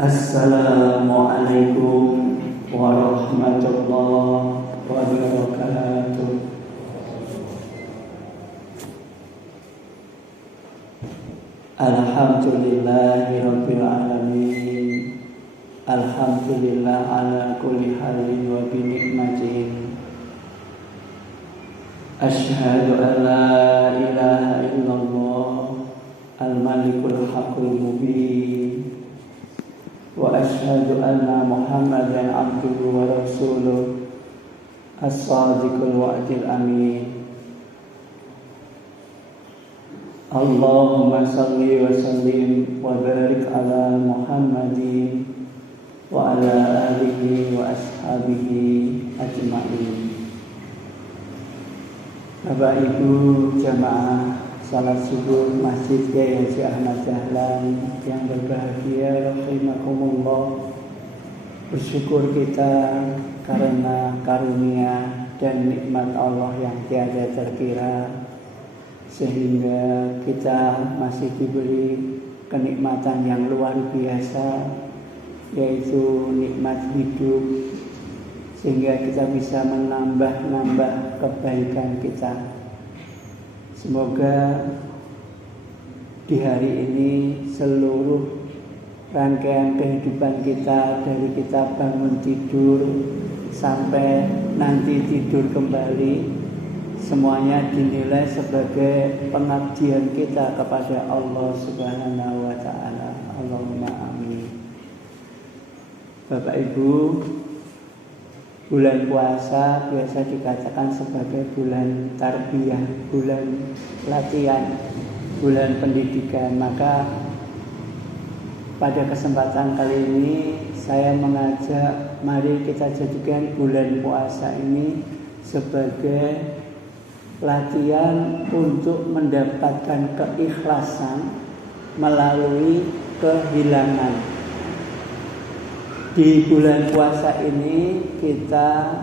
Assalamualaikum warahmatullahi wabarakatuh. Alhamdulillahirabbil alamin. Alhamdulillah ala kulli halin wa bi ni'matin. Asyhadu an la ilaha illallah al-malikul haqqul mubin. Wa asyhadu anna Muhammadan abduhu wa rasuluh as-sadiqul wa'dil amin. Allahumma salli wa sallim wa barik ala Muhammadin wa ala alihi wa ashabihi ajma'in. Bapak Ibu jamaah salat subuh Masjid Kiai Haji Ahmad Dahlan yang berbahagia, rahimakumullah. Bersyukur kita karena karunia dan nikmat Allah yang tiada terkira, sehingga kita masih diberi kenikmatan yang luar biasa, yaitu nikmat hidup, sehingga kita bisa menambah kebaikan kita. Semoga di hari ini seluruh rangkaian kehidupan kita, dari kita bangun tidur sampai nanti tidur kembali, semuanya dinilai sebagai pengabdian kita kepada Allah Subhanahu wa ta'ala. Allahumma amin. Bapak Ibu, bulan puasa biasa dikatakan sebagai bulan tarbiyah, bulan latihan, bulan pendidikan. Maka pada kesempatan kali ini saya mengajak, mari kita jadikan bulan puasa ini sebagai latihan untuk mendapatkan keikhlasan melalui kehilangan. Di bulan puasa ini kita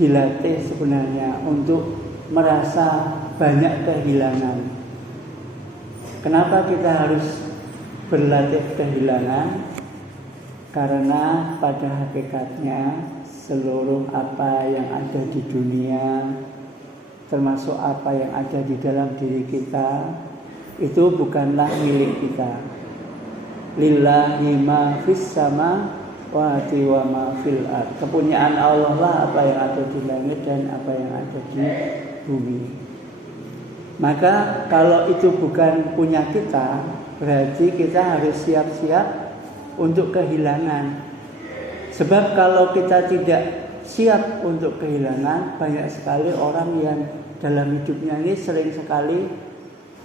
dilatih sebenarnya untuk merasa banyak kehilangan. Kenapa kita harus berlatih kehilangan? Karena pada hakikatnya seluruh apa yang ada di dunia, termasuk apa yang ada di dalam diri kita, itu bukanlah milik kita. Lillahi ma fis sama wa ma fil ard. Kepunyaan Allah lah apa yang ada di langit dan apa yang ada di bumi. Maka kalau itu bukan punya kita, berarti kita harus siap-siap untuk kehilangan. Sebab kalau kita tidak siap untuk kehilangan, banyak sekali orang yang dalam hidupnya ini sering sekali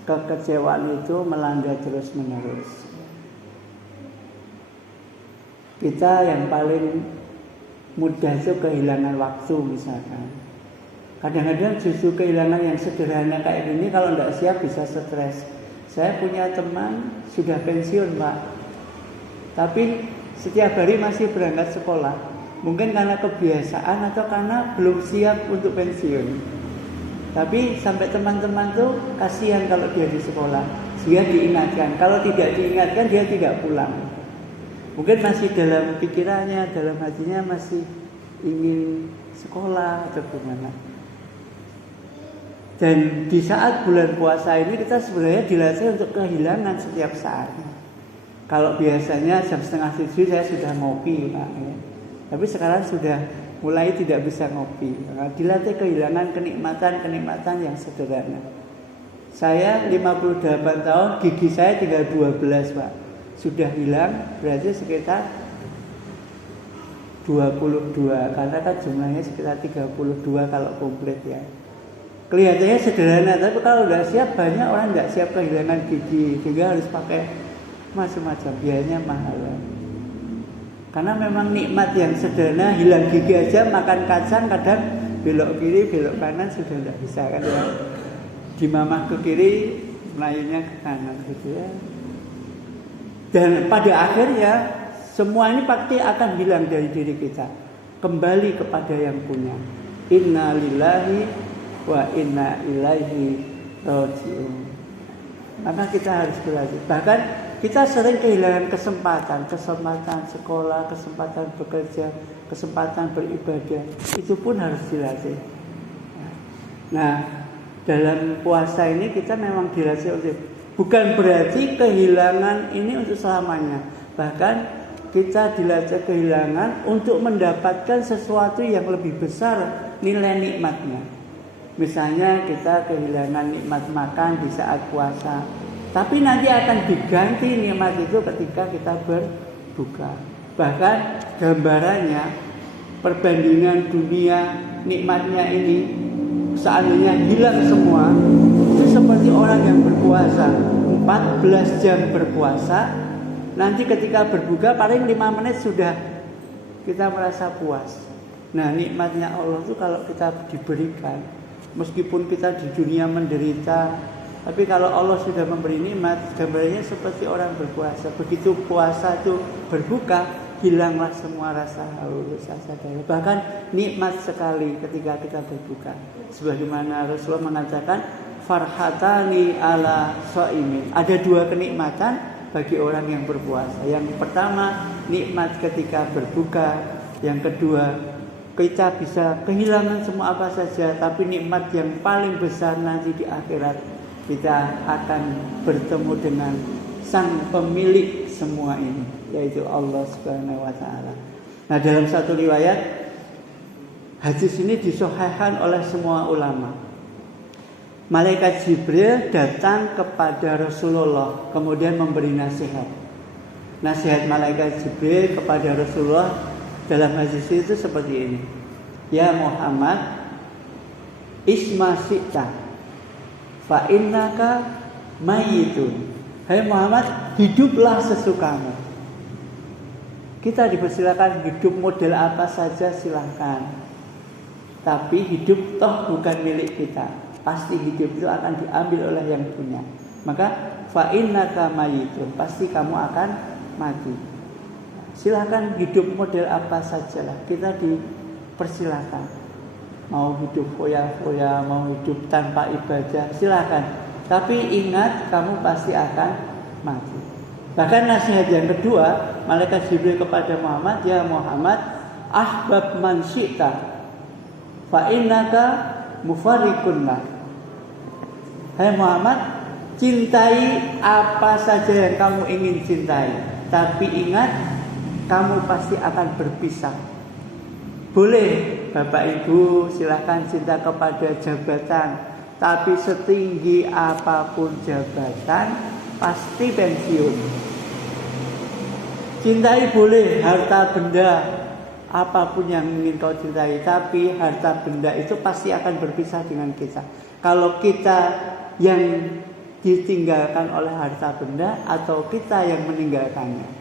kekecewaan itu melanda terus-menerus. Kita yang paling mudah itu kehilangan waktu misalkan. Kadang-kadang justru kehilangan yang sederhana kayak gini kalau tidak siap bisa stres. Saya punya teman sudah pensiun Pak, tapi setiap hari masih berangkat sekolah. Mungkin karena kebiasaan atau karena belum siap untuk pensiun. Tapi sampai teman-teman tuh kasihan kalau dia di sekolah. Dia diingatkan, kalau tidak diingatkan dia tidak pulang. Mungkin masih dalam pikirannya, dalam hatinya masih ingin sekolah atau gimana. Dan di saat bulan puasa ini kita sebenarnya dilatih untuk kehilangan setiap saat. Kalau biasanya jam 6:30 saya sudah ngopi Pak, ya. Tapi sekarang sudah mulai tidak bisa ngopi. Dilatih kehilangan kenikmatan yang sederhana. Saya 58 tahun, gigi saya tinggal 12 Pak. Sudah hilang berarti sekitar 22, karena kan jumlahnya sekitar 32 kalau komplit ya. Kelihatannya sederhana, tapi kalau tidak siap, banyak orang tidak siap kehilangan gigi, sehingga harus pakai macam-macam, biayanya mahal ya. Karena memang nikmat yang sederhana, hilang gigi aja, makan kacang kadang belok kiri, belok kanan sudah tidak bisa kan ya. Dimamah ke kiri, melayunya ke kanan gitu ya. Dan pada akhirnya semua ini pasti akan hilang dari diri kita, kembali kepada yang punya. Inna lillahi wa inna ilaihi raji'un. Maka kita harus belajar. Bahkan kita sering kehilangan kesempatan sekolah, kesempatan bekerja, kesempatan beribadah. Itu pun harus dilatih. Nah, dalam puasa ini kita memang dilatih untuk, bukan berarti kehilangan ini untuk selamanya. Bahkan kita dilatih kehilangan untuk mendapatkan sesuatu yang lebih besar nilai nikmatnya. Misalnya kita kehilangan nikmat makan di saat puasa, tapi nanti akan diganti nikmat itu ketika kita berbuka. Bahkan gambarannya, perbandingan dunia nikmatnya ini seandainya hilang semua, itu seperti orang yang berpuasa 14 jam berpuasa, nanti ketika berbuka paling 5 menit sudah kita merasa puas. Nah, nikmatnya Allah itu kalau kita diberikan, meskipun kita di dunia menderita, tapi kalau Allah sudah memberi nikmat, gambarnya seperti orang berpuasa. Begitu puasa itu berbuka, hilanglah semua rasa haus, rasa dahaga. Bahkan nikmat sekali ketika kita berbuka. Sebagaimana Rasulullah mengatakan, farhatani ala shaimin. Ada 2 kenikmatan bagi orang yang berpuasa. Yang pertama, nikmat ketika berbuka. Yang kedua, kita bisa kehilangan semua apa saja, tapi nikmat yang paling besar nanti di akhirat, kita akan bertemu dengan sang pemilik semua ini, yaitu Allah Subhanahu wa taala. Nah, dalam satu riwayat hadis ini disahihkan oleh semua ulama. Malaikat Jibril datang kepada Rasulullah kemudian memberi nasihat. Nasihat malaikat Jibril kepada Rasulullah dalam hadis itu seperti ini. Ya Muhammad, isma syi'ta fa innaka mayyitun. Hai Muhammad, hiduplah sesukamu. Kita dipersilakan hidup model apa saja silahkan. Tapi hidup toh bukan milik kita. Pasti hidup itu akan diambil oleh yang punya. Maka fa innaka mayyitun, pasti kamu akan mati. Silahkan hidup model apa sajalah. Kita dipersilakan. Mau hidup foya-foya, mau hidup tanpa ibadah, silakan. Tapi ingat, kamu pasti akan mati. Bahkan nasihat yang kedua, malaikat Jibril kepada Muhammad, ya Muhammad, ahbab man syi'ta fa innaka mufarriqun lah. Hai Muhammad, cintai apa saja yang kamu ingin cintai, tapi ingat, kamu pasti akan berpisah. Boleh Bapak Ibu silahkan cinta kepada jabatan, tapi setinggi apapun jabatan pasti pensiun. Cintai boleh harta benda, apapun yang ingin kau cintai, tapi harta benda itu pasti akan berpisah dengan kita. Kalau kita yang ditinggalkan oleh harta benda atau kita yang meninggalkannya.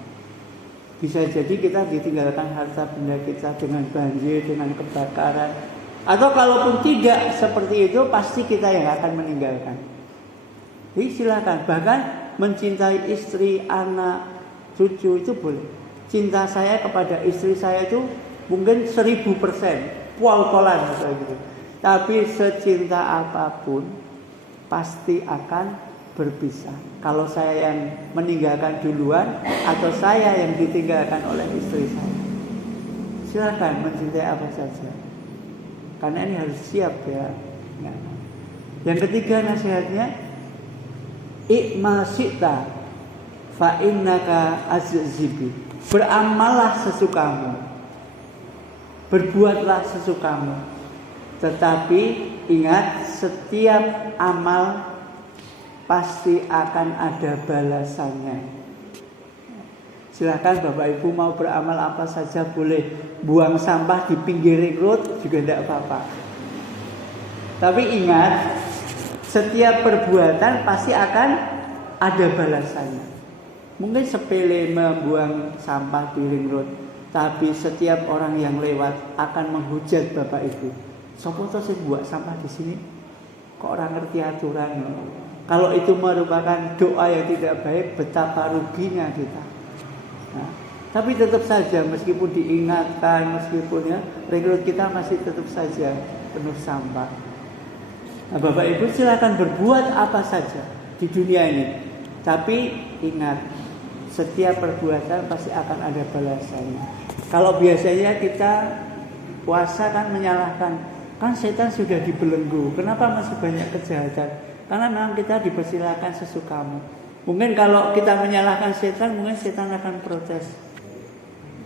Bisa jadi kita ditinggalkan harta benda kita dengan banjir, dengan kebakaran. Atau kalaupun tidak seperti itu, pasti kita yang akan meninggalkan. Jadi silakan. Bahkan mencintai istri, anak, cucu itu boleh. Cinta saya kepada istri saya itu mungkin 1000%. Pol-polan gitu. Tapi secinta apapun pasti akan berpisah. Kalau saya yang meninggalkan duluan atau saya yang ditinggalkan oleh istri saya, silakan mencintai apa saja. Karena ini harus siap ya. Nah. Yang ketiga nasihatnya, ikma syi'ta fa innaka azzibi. Beramallah sesukamu, berbuatlah sesukamu. Tetapi ingat, setiap amal pasti akan ada balasannya. Silahkan Bapak Ibu mau beramal apa saja boleh. Buang sampah di pinggir road juga tidak apa-apa. Tapi ingat, setiap perbuatan pasti akan ada balasannya. Mungkin sepele membuang sampah di ring road, tapi setiap orang yang lewat akan menghujat Bapak Ibu. Sopo to sing buang sampah di sini? Kok orang ngerti aturan? Kalau itu merupakan doa yang tidak baik, betapa ruginya kita. Nah, tapi tetap saja meskipun diingatkan, meskipun ya ring kita masih tetap saja penuh sampah. Nah, Bapak Ibu silakan berbuat apa saja di dunia ini. Tapi ingat, Setiap perbuatan pasti akan ada balasannya. Kalau biasanya kita puasa kan menyalahkan, kan setan sudah dibelenggu, kenapa masih banyak kejahatan? Karena memang kita dipersilakan sesukamu. Mungkin kalau kita menyalahkan setan, mungkin setan akan protes.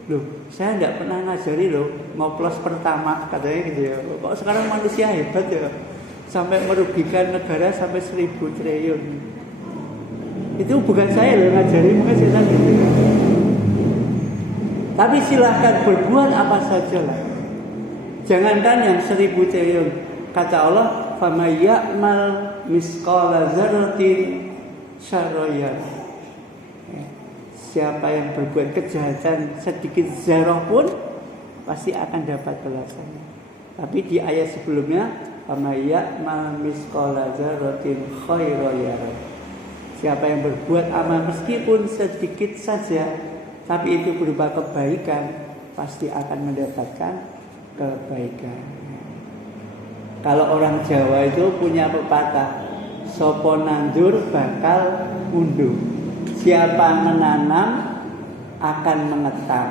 Loh, saya tidak pernah ngajari loh ngoplos pertama, katanya gitu ya. Kok sekarang manusia hebat ya, sampai merugikan negara sampai 1.000 triliun. Itu bukan saya loh ngajari, mungkin setan gitu. Tapi silahkan berbuat apa saja lah. Jangankan yang 1.000 triliun. Kata Allah, "Faman ya'mal misqala dzarratin syarran yarah." Siapa yang berbuat kejahatan sedikit zarah pun pasti akan dapat balasannya. Tapi di ayat sebelumnya, "Faman ya'mal misqala dzarratin khairan yarah." Siapa yang berbuat amal meskipun sedikit saja, tapi itu berupa kebaikan, pasti akan mendapatkan kebaikan. Kalau orang Jawa itu punya pepatah, sopo nandur bakal unduh. Siapa menanam akan mengetam.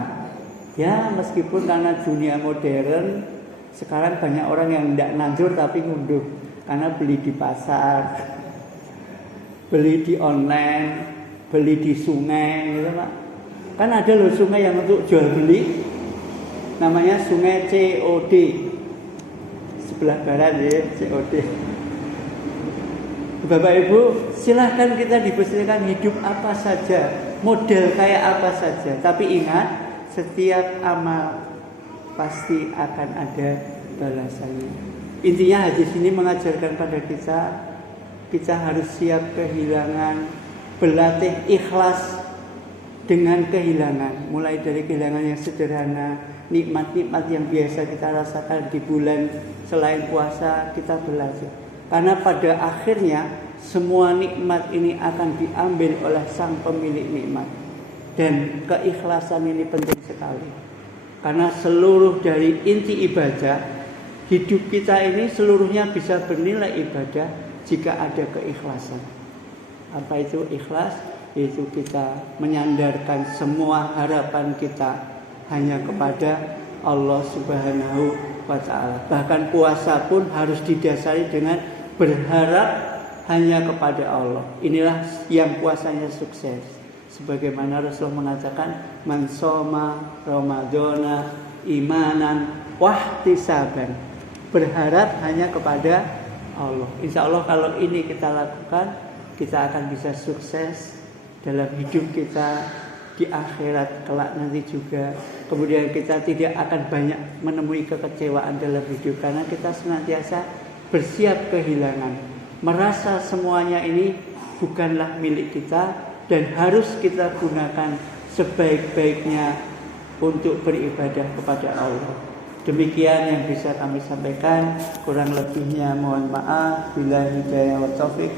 Ya, meskipun karena dunia modern sekarang banyak orang yang tidak nandur tapi ngunduh, karena beli di pasar, beli di online, beli di sungai gitu Pak. Kan ada loh sungai yang untuk jual beli, namanya sungai COD, sebelah barat ya, COD. Bapak Ibu, silahkan kita dipersilakan hidup apa saja, model kayak apa saja. Tapi ingat, setiap amal pasti akan ada balasannya. Intinya hadis ini mengajarkan pada kita harus siap kehilangan, berlatih ikhlas dengan kehilangan. Mulai dari kehilangan yang sederhana, nikmat-nikmat yang biasa kita rasakan di bulan selain puasa, kita belajar. Karena pada akhirnya semua nikmat ini akan diambil oleh sang pemilik nikmat. Dan keikhlasan ini penting sekali. Karena seluruh dari inti ibadah, hidup kita ini seluruhnya bisa bernilai ibadah jika ada keikhlasan. Apa itu ikhlas? Yaitu kita menyandarkan semua harapan kita hanya kepada Allah Subhanahu wa ta'ala. Bahkan puasa pun harus didasari dengan berharap hanya kepada Allah. Inilah yang puasanya sukses. Sebagaimana Rasulullah mengatakan, "Man shoma Ramadhana imanan wahtisaban." Berharap hanya kepada Allah. Insya Allah kalau ini kita lakukan, kita akan bisa sukses dalam hidup kita, di akhirat kelak nanti juga. Kemudian kita tidak akan banyak menemui kekecewaan dalam hidup, karena kita senantiasa bersiap kehilangan, merasa semuanya ini bukanlah milik kita dan harus kita gunakan sebaik-baiknya untuk beribadah kepada Allah. Demikian yang bisa kami sampaikan, kurang lebihnya mohon maaf. Billahi hidayah wa taufik.